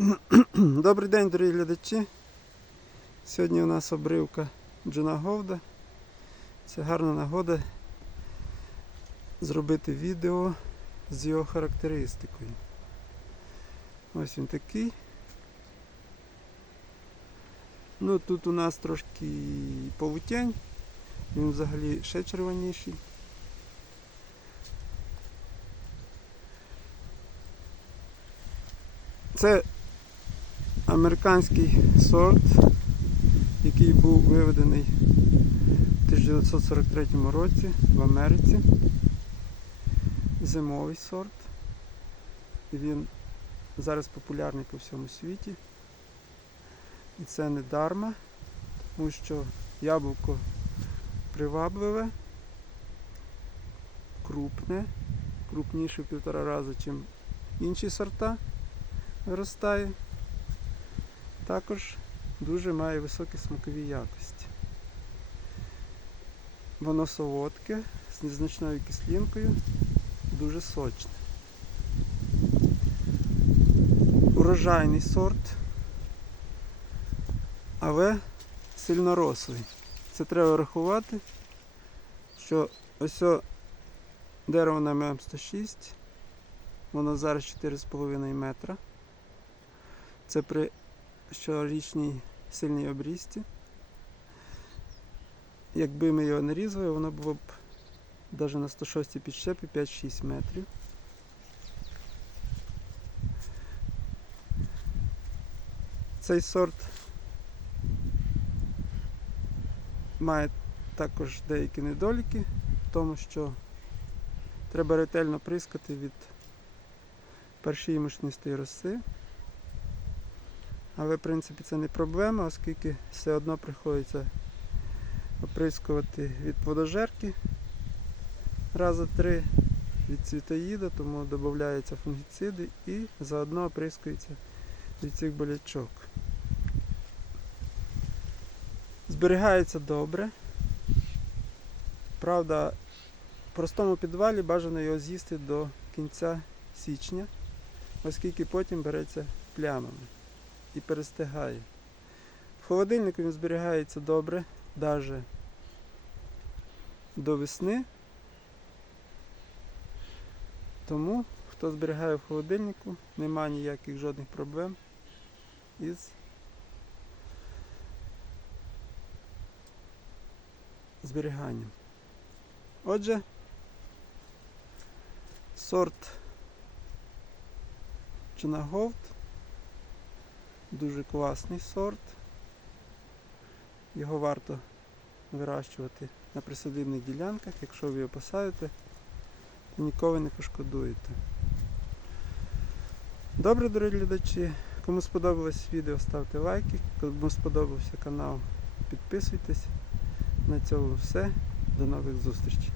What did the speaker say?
Добрий день, дорогі глядачі. Сьогодні у нас обривка Джона Говда. Це гарна нагода зробити відео з його характеристикою. Ось він такий. Ну тут у нас трошки павутянь, він взагалі ще червоніший. Це американський сорт, який був виведений в 1943 році в Америці. Зимовий сорт. Він зараз популярний по всьому світі. І це не дарма, тому що яблуко привабливе, крупне, крупніше в півтора рази, ніж інші сорта виростає. Також дуже має високі смакові якості. Воно солодке, з незначною кислинкою, дуже сочне. Урожайний сорт, але сильнорослий. Це треба рахувати, що ось дерево на ММ106, воно зараз 4,5 метра. Це при щорічній сильній обрізці. Якби ми його не різали, воно було б навіть на 106 підщепі 5-6 метрів. Цей сорт має також деякі недоліки, в тому що треба ретельно прискати від першої мучнистої роси. Але в принципі це не проблема, оскільки все одно приходиться оприскувати від плодожерки рази три від цвітоїда, тому додаються фунгіциди і заодно оприскується від цих болячок. Зберігається добре. Правда, в простому підвалі бажано його з'їсти до кінця січня, оскільки потім береться плямами і перестигає. В холодильнику він зберігається добре, навіть до весни. Тому, хто зберігає в холодильнику, нема ніяких жодних проблем із зберіганням. Отже, сорт Чунаговт Дуже класний сорт. Його варто вирощувати на присадибних ділянках. Якщо ви його посадите, то ніколи не пошкодуєте. Добре, дорогі глядачі. Кому сподобалось відео, ставте лайки. Кому сподобався канал, підписуйтесь. На цьому все. До нових зустрічей.